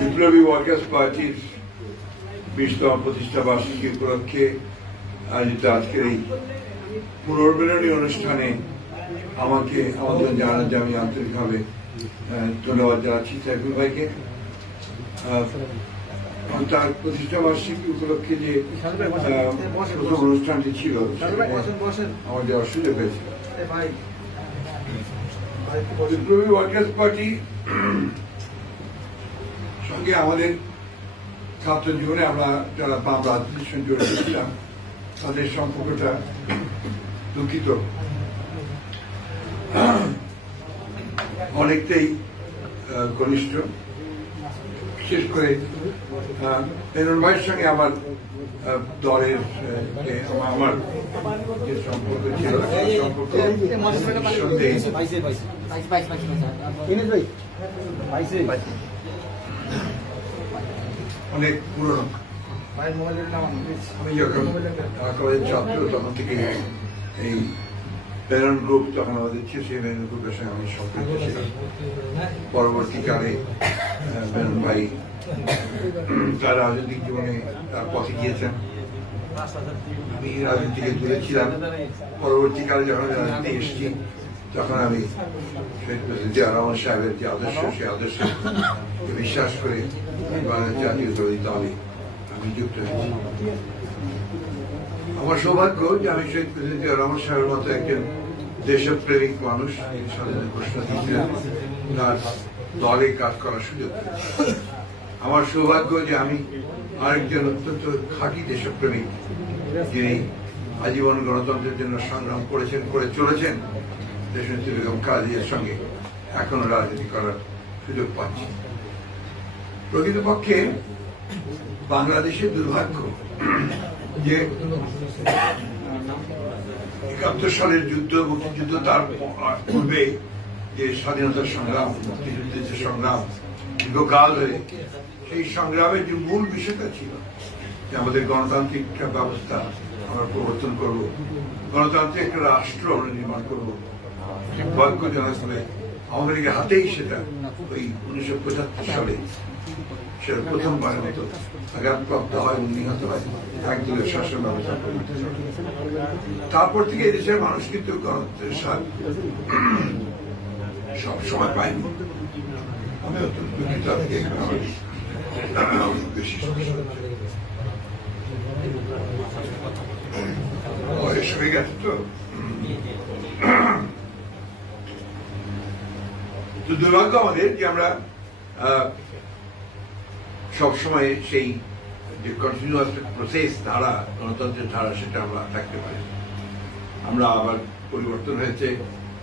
বিপ্লবী ওয়ার্কার্স পার্টির 20তম প্রতিষ্ঠা বার্ষিকী উপলক্ষে আয়োজিত আজকের এই পুনর্মিলনী অনুষ্ঠানে আমাকে আমাদের জানার যে আমি আন্তরিকভাবে ধন্যবাদ জানাচ্ছি সাইফুল ভাইকে। তার প্রতিষ্ঠা বার্ষিকী উপলক্ষে যে প্রথম অনুষ্ঠানটি ছিল আমার যাওয়ার সুযোগ হয়েছিল। বিপ্লবী ওয়ার্কার্স পার্টি সঙ্গে আমাদের ছাত্র জীবনে আমরা যারা বাম রাজনীতির সঙ্গে জড়িত ছিলাম তাদের সম্পর্কটা দুঃখিত, অনেকটাই ঘনিষ্ঠ। বিশেষ করে মেনন ভাইয়ের সঙ্গে আমার দলের আমার যে সম্পর্ক ছিল সম্পর্ক অনেক পুরনো। আমি যখন কলেজ ছাত্র তখন থেকে এই মেনন গ্রুপ তখন আমাদের ছিল, সেই মেনন গ্রুপের সঙ্গে আমি সম্পৃক্ত ছিলাম। পরবর্তীকালে মেনন ভাই তার রাজনৈতিক জীবনে তার পথে গিয়েছেন, আমি রাজনীতি থেকে দূরে ছিলাম। পরবর্তীকালে যখন রাজনীতি এসেছি তখন আমি শহীদ প্রেসিডেন্ট জিয়া রহমান সাহেবের যে আদর্শ সেই আদর্শে বিশ্বাস করে জাতীয়তাবাদী দলে আমি যুক্ত হয়েছি। আমার সৌভাগ্য যে আমি শহীদ প্রেসিডেন্ট জিয়া রহমান সাহেবের মতো একজন দেশপ্রেমিক মানুষ স্বাধীনতা ঘোষণা দিয়েছিলেন, তার দলে কাজ করার সুযোগ পেয়েছি। আমার সৌভাগ্য যে আমি আরেকজন অত্যন্ত খাঁটি দেশপ্রেমিক যিনি আজীবন গণতন্ত্রের জন্য সংগ্রাম করেছেন, করে চলেছেন, দেশনেত্রী বেগম খালেদা সঙ্গে এখনো রাজনীতি করার সুযোগ পাচ্ছি। প্রকৃতপক্ষে বাংলাদেশের দুর্ভাগ্য যে 71 সালের যুদ্ধ, মুক্তিযুদ্ধ, তার পূর্বে যে স্বাধীনতার সংগ্রাম, মুক্তিযুদ্ধের যে সংগ্রাম দীর্ঘকাল ধরে, সেই সংগ্রামের যে মূল বিষয়টা ছিল যে আমাদের গণতান্ত্রিক ব্যবস্থা আমরা প্রবর্তন করব, গণতান্ত্রিক একটা রাষ্ট্র আমরা নির্মাণ করবো, ভাগ্যজনক হলে আমাদের হাতেই সেটা ওই 1975 সালে সেটা প্রথমবারের মতো আঘাতপ্রাপ্ত হয়, নিহত হয় একদলীয় শাসন ব্যবস্থা। তারপর থেকে দেশের মানুষ কিন্তু গণতন্ত্রের স্বাদ সব সময় পায়নি। আমি অত্যন্ত দুঃখিত বেশি বয়স হয়ে গেছে তো দুর্ভাগ্য আমাদের যে আমরা সবসময় সেই যে কন্টিনিউয়াস প্রসেস ধারা, গণতন্ত্রের ধারা, সেটা আমরা থাকতে পারি। আমরা আবার পরিবর্তন হয়েছে,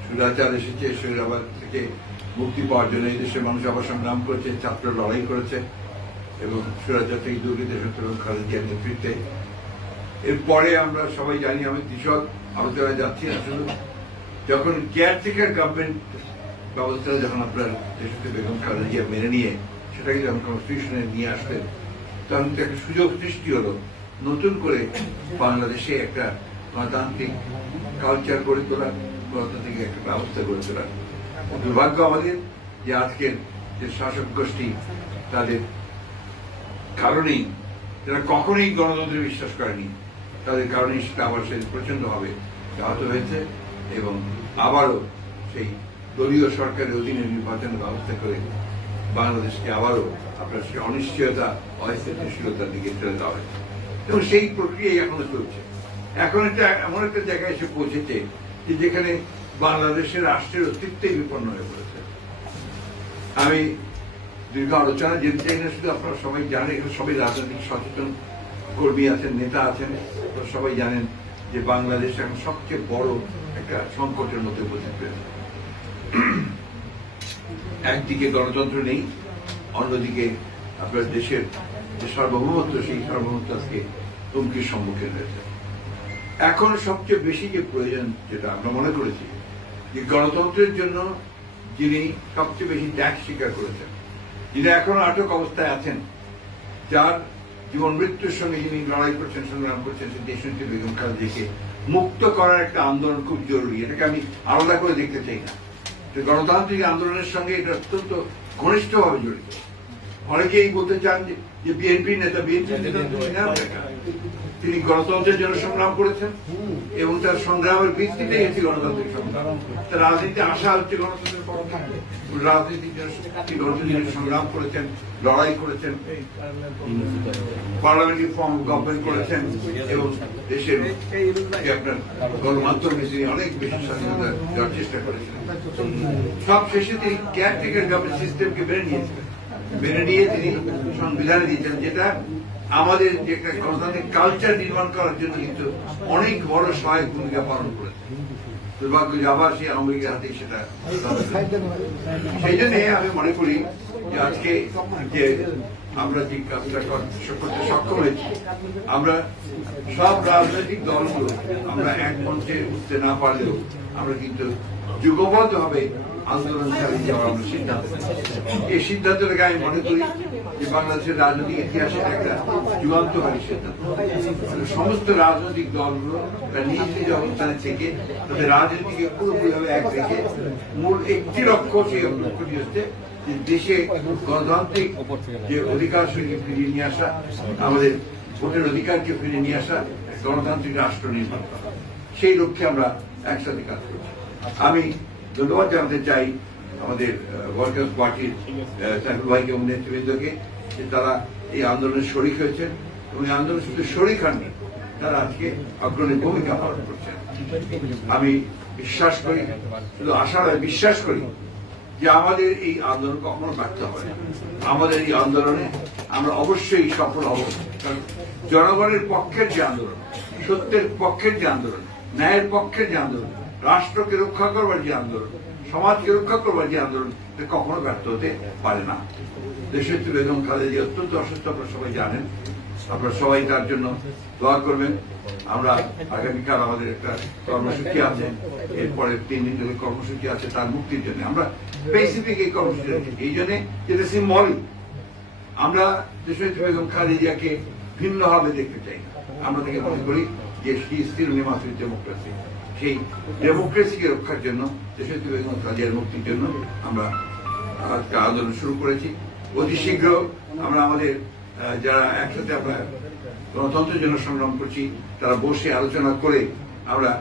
স্বৈরাচার এসেছে, স্বৈরাচার থেকে মুক্তি পাওয়ার জন্য এই দেশের মানুষ আবার সংগ্রাম করেছে, ছাত্র লড়াই করেছে এবং স্বৈরাচার থেকে দুর্নীতি দেশনেত্রী খালেদা জিয়ার নেতৃত্বে। এরপরে আমরা সবাই জানি, আমি কৃষক আলোচনায় যাচ্ছি না, শুধু যখন কেয়ারটেকার গভর্নমেন্ট ব্যবস্থাটা যখন আপনার দেশনেত্রী বেগম খালেদা জিয়া মেনে নিয়ে সেটাকে যখন কনস্টিটিউশনে নিয়ে আসলেন, তখন একটা সুযোগ সৃষ্টি হলো নতুন করে বাংলাদেশে একটা গণতান্ত্রিক কালচার গড়ে তোলার, গণতান্ত্রিক একটা ব্যবস্থা গড়ে তোলার। দুর্ভাগ্য আমাদের যে আজকের যে শাসক গোষ্ঠী, তাদের কারণেই, যারা কখনোই গণতন্ত্রে বিশ্বাস করেনি, তাদের কারণেই সেটা আবার সে প্রচন্ডভাবে আহত হয়েছে এবং আবারও সেই দলীয় সরকারের অধীনে নির্বাচনের ব্যবস্থা করে বাংলাদেশকে আবারও আপনার সেই অনিশ্চয়তা, অস্থিতিশীলতার দিকে ঠেলে দেওয়া হয়েছে এবং সেই প্রক্রিয়াই এখনো চলছে। এখন এটা এমন একটা জায়গায় এসে পৌঁছেছে যে যেখানে বাংলাদেশের রাষ্ট্রের অস্তিত্বই বিপন্ন হয়ে পড়েছে। আমি দীর্ঘ আলোচনা যেতে চাই না, শুধু আপনারা সবাই জানেন, এখানে সবাই রাজনৈতিক সচেতন কর্মী আছেন, নেতা আছেন, আপনারা সবাই জানেন যে বাংলাদেশ এখন সবচেয়ে বড় একটা সংকটের মধ্যে উপস্থিত হয়েছে। একদিকে গণতন্ত্র নেই, অন্যদিকে আপনার দেশের যে সার্বভৌমত্ব, সেই সার্বভৌমত্ব আজকে হুমকির সম্মুখীন হয়েছে। এখন সবচেয়ে বেশি যে প্রয়োজন, যেটা আমরা মনে করেছি, যে গণতন্ত্রের জন্য যিনি সবচেয়ে বেশি ত্যাগ স্বীকার করেছেন, যিনি এখনো আটক অবস্থায় আছেন, যার জীবন মৃত্যুর সঙ্গে যিনি লড়াই করছেন, সংগ্রাম করছেন, সেই দেশনেত্রী বেগম খালেদা জিয়াকে মুক্ত করার একটা আন্দোলন খুব জরুরি। এটাকে আমি আলাদা করে দেখতে চাই না, গণতান্ত্রিক আন্দোলনের সঙ্গে এটা অত্যন্ত ঘনিষ্ঠভাবে জড়িত। অনেকেই বলতে চান যে বিএনপি নেতা তিনি গণতন্ত্রের জন্য সংগ্রাম করেছেন এবং তার সংগ্রামের ভিত্তিতেই হচ্ছে গণতান্ত্রিক সংগ্রাম। তার রাজনীতি আসা হচ্ছে গণতন্ত্রের পক্ষে, রাজনীতির জন্য গণতন্ত্রের সংগ্রাম করেছেন, লড়াই করেছেন, পার্লামেন্টারি ফর্ম গভর্নমেন্ট করেছেন এবং দেশের আপনার গণমাধ্যমে তিনি অনেক বেশি স্বাধীনতা দেওয়ার চেষ্টা করেছিলেন। সব শেষে তিনি কেয়ারটেকার গভর্নমেন্ট সিস্টেমকে মেনে নিয়ে তিনি সংবিধানে দিয়েছেন, যেটা আমাদের যে একটা গণতান্ত্রিক কালচার নির্মাণ করার জন্য কিন্তু অনেক বড় সহায়ক ভূমিকা পালন করেছে। দুর্ভাগ্য যে আবার সেই আওয়ামী লীগের হাতে সেটা। সেই জন্য আমি মনে করি যে আজকে যে আমরা যে কাজটা করতে সক্ষম হয়েছি, আমরা সব রাজনৈতিক দলগুলো আমরা এক মঞ্চে উঠতে না পারলেও আমরা কিন্তু যুগবদ্ধ হবে আন্দোলন চালিয়ে যাওয়ার আমরা সিদ্ধান্ত। এই সিদ্ধান্তটাকে আমি মনে করি যে বাংলাদেশের রাজনৈতিক ইতিহাসে একটা যুগান্তকারী সিদ্ধান্ত। সমস্ত রাজনৈতিক দলগুলো নিজ নিজ অবস্থানে থেকে তাদের রাজনীতিকে পুরোপুরিভাবে এক রেখে মূল একটি লক্ষ্য, সেই লক্ষ্যটি হচ্ছে যে দেশে গণতান্ত্রিক যে অধিকার সঙ্গে ফিরিয়ে নিয়ে আসা, আমাদের ভোটের অধিকারকে ফিরিয়ে নিয়ে আসা, গণতান্ত্রিক রাষ্ট্র নির্মাণ করা। সেই লক্ষ্যে আমরা একসাথে কাজ করছি। আমি ধন্যবাদ জানাতে চাই আমাদের ওয়ার্কার্স পার্টির সাইফুল ভাইকে এবং নেতৃবৃন্দকে যে তারা এই আন্দোলনে শরিক হয়েছেন এবং এই আন্দোলনে শুধু শরিক হননি, তারা আজকে অগ্রণী ভূমিকা পালন করছেন। আমি বিশ্বাস করি, শুধু আশা নয় বিশ্বাস করি যে আমাদের এই আন্দোলন কখনো ব্যর্থ হবে না। আমাদের এই আন্দোলনে আমরা অবশ্যই সফল হব, কারণ জনগণের পক্ষের যে আন্দোলন, সত্যের পক্ষের যে আন্দোলন, ন্যায়ের পক্ষের যে আন্দোলন, রাষ্ট্রকে রক্ষা করবার যে আন্দোলন, সমাজকে রক্ষা করবার যে আন্দোলন, এটা কখনো ব্যর্থ হতে পারে না। দেশনেত্রী বেগম খালেদা জিয়া অত্যন্ত অসুস্থ, আপনারা সবাই জানেন। আপনারা সবাই তার জন্য দোয়া করবেন। আমরা আগামীকাল আমাদের একটা কর্মসূচি আছে, এরপরে 3 দিন ধরে কর্মসূচি আছে তার মুক্তির জন্য। আমরা স্পেসিফিক এই কর্মসূচি আছে এই জন্য যেটা সিম্বলিক। আমরা দেশনেত্রী বেগম খালেদা জিয়াকে ভিন্নভাবে দেখতে চাই না। আমরা তাকে মনে করি যে স্টিল নেমাসির ডেমোক্রেসি, সেই ডেমোক্রেসিকে রক্ষার জন্য, দেশনেত্রী বেগম খালেদা জিয়ার মুক্তির জন্য আমরা আজকে আন্দোলন শুরু করেছি। অতি শীঘ্র আমরা আমাদের যারা একসাথে আমরা গণতন্ত্রের জন্য সংগ্রাম করছি, তারা বসে আলোচনা করে আমরা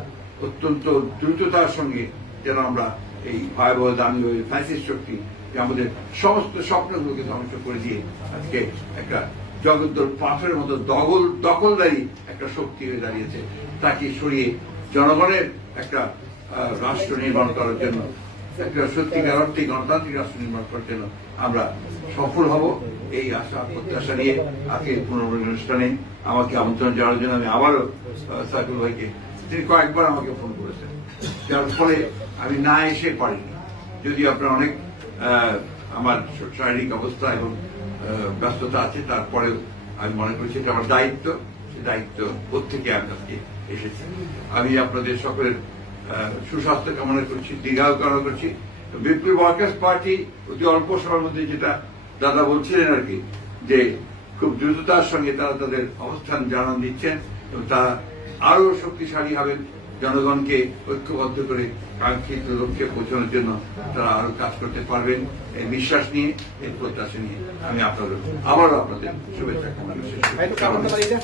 অত্যন্ত দ্রুততার সঙ্গে যেন আমরা এই ভয়াবহ দামি ফ্যাসিস্ট শক্তি যে আমাদের সমস্ত স্বপ্নগুলোকে ধ্বংস করে দিয়ে আজকে একটা জগদ্দল পাথরের মতো দখলদারি একটা শক্তি হয়ে দাঁড়িয়েছে, তাকে সরিয়ে জনগণের একটা রাষ্ট্র নির্মাণ করার জন্য, একটা সত্যিকার অর্থে গণতান্ত্রিক রাষ্ট্র নির্মাণ করার জন্য আমরা সফল হব। এই আশা প্রত্যাশা নিয়ে আজকের পুনর্মিলনানুষ্ঠানে আমাকে আমন্ত্রণ জানানোর জন্য আমি আবারও সাইফুল ভাইকে, তিনি কয়েকবার আমাকে ফোন করেছেন, যার ফলে আমি না এসে পারিনি। যদি আপনার অনেক আমার শারীরিক অবস্থা এবং ব্যস্ততা আছে, তারপরেও আমি মনে করছি এটা আমার দায়িত্ব, সেই দায়িত্ব প্রত্যেকে আমি আজকে এসেছি। আমি আপনাদের সকলের সুস্বাস্থ্য কামনা করছি, দীর্ঘায়ু কামনা করছি। বিপ্লবী ওয়ার্কার্স পার্টি অতি অল্প সময়ের মধ্যে, যেটা দাদা বলছিলেন আর কি, যে খুব দ্রুততার সঙ্গে তারা তাদের অবস্থান জানান দিচ্ছেন এবং তারা আরো শক্তিশালী হবেন, জনগণকে ঐক্যবদ্ধ করে কাঙ্ক্ষিত লক্ষ্যে পৌঁছানোর জন্য তারা আরো কাজ করতে পারবেন। এই বিশ্বাস নিয়ে, এই প্রত্যাশা নিয়ে আমি আবারও আপনাদের শুভেচ্ছা কামনা করছি।